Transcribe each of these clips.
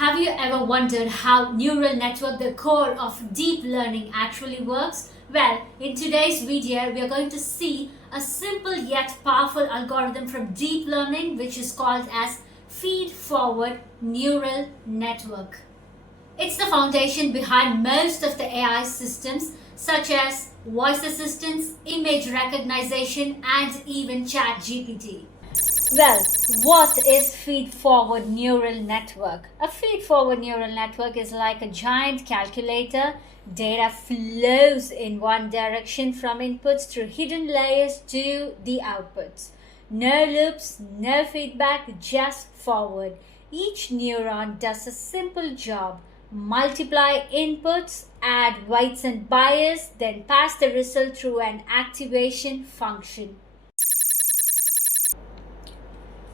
Have you ever wondered how neural network, the core of deep learning, actually works? Well, in today's video, we are going to see a simple yet powerful algorithm from deep learning, which is called as feed-forward neural network. It's the foundation behind most of the AI systems, such as voice assistants, image recognition, and even ChatGPT. Well, what is feed-forward neural network? A feed-forward neural network is like a giant calculator. Data flows in one direction from inputs through hidden layers to the outputs. No loops, no feedback, just forward. Each neuron does a simple job. Multiply inputs, add weights and bias, then pass the result through an activation function.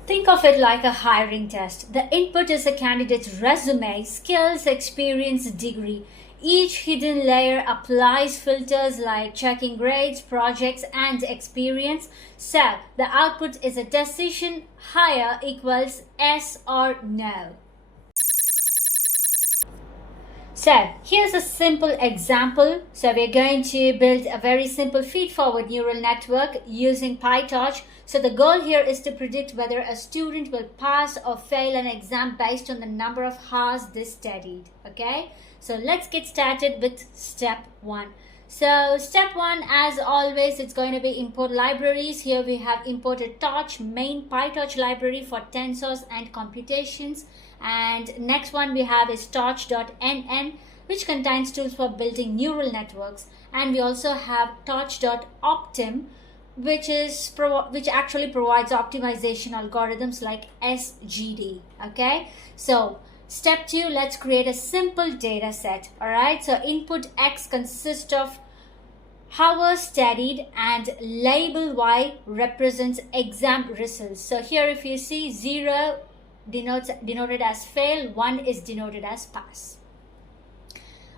Think of it like a hiring test. The input is a candidate's resume, skills, experience, degree. Each hidden layer applies filters like checking grades, projects, and experience. So, the output is a decision: higher equals yes or no. So, here's a simple example. So, we're going to build a very simple feed-forward neural network using PyTorch. So, the goal here is to predict whether a student will pass or fail an exam based on the number of hours they studied. Okay? So, let's get started with step 1. So, step 1, as always, it's going to be import libraries. Here we have imported Torch, main PyTorch library for tensors and computations. And next one we have is torch.nn, which contains tools for building neural networks. And we also have torch.optim, which actually provides optimization algorithms like SGD. Okay, so step 2, let's create a simple data set. All right, so input X consists of hours studied and label Y represents exam results. So here if you see 0 denoted as fail, 1 is denoted as pass.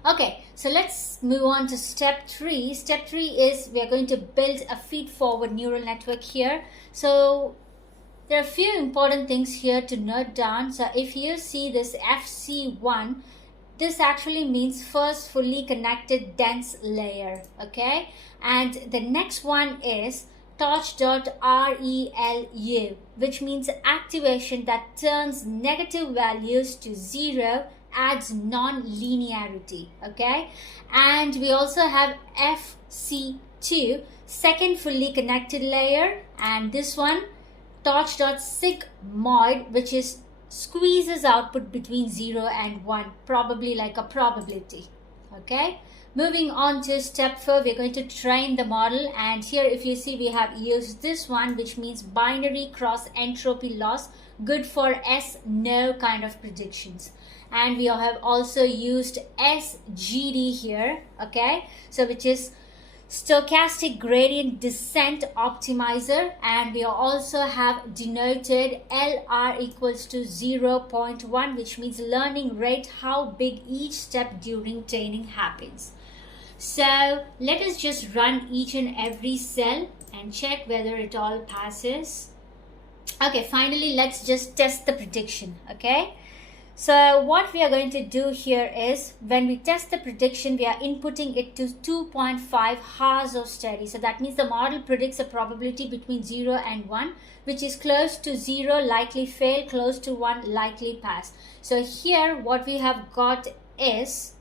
Okay, so let's move on to step 3. Step 3 is we are going to build a feed-forward neural network here. So there are a few important things here to note down. So if you see this FC1, this actually means first fully connected dense layer. Okay, and the next one is torch.relu, which means activation that turns negative values to 0, adds non-linearity. Okay, and we also have FC2, second fully connected layer, and this one torch.sigmoid, which is squeezes output between 0 and 1, probably like a probability. Okay, moving on to step 4, we're going to train the model, and here if you see we have used this one, which means binary cross entropy loss, good for yes no kind of predictions. And we have also used SGD here. Okay, so which is stochastic gradient descent optimizer, and we also have denoted LR equals to 0.1, which means learning rate, how big each step during training happens. So let us just run each and every cell and check whether it all passes. Okay, finally let's just test the prediction. Okay, so what we are going to do here is when we test the prediction, we are inputting it to 2.5 hours of study. So that means the model predicts a probability between 0 and 1, which is close to 0 likely fail, close to 1 likely pass. So here what we have got is,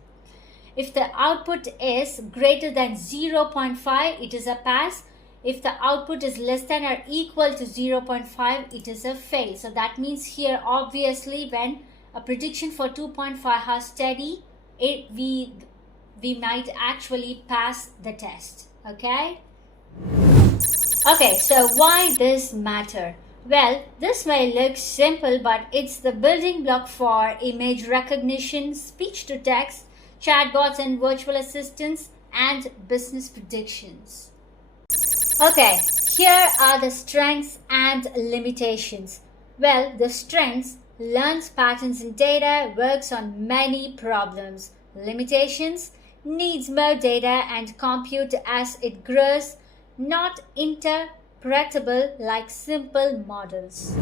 if the output is greater than 0.5, it is a pass. If the output is less than or equal to 0.5, it is a fail. So that means here obviously when a prediction for 2.5 hours study, we might actually pass the test. Okay, so why this matter? Well, this may look simple, but it's the building block for image recognition, speech to text, chatbots and virtual assistants, and business predictions. Okay, here are the strengths and limitations. Well, the strengths: learns patterns in data, works on many problems. Limitations: needs more data and compute as it grows, not interpretable like simple models.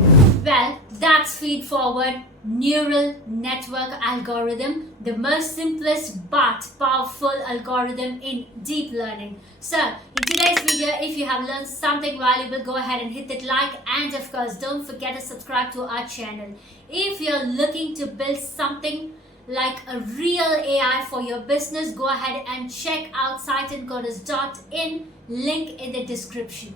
Well, that's Feedforward neural network algorithm, the most simplest but powerful algorithm in deep learning. So, in today's video, if you have learned something valuable, go ahead and hit that like, and of course, don't forget to subscribe to our channel. If you're looking to build something like a real AI for your business, go ahead and check out sitencoders.in, link in the description.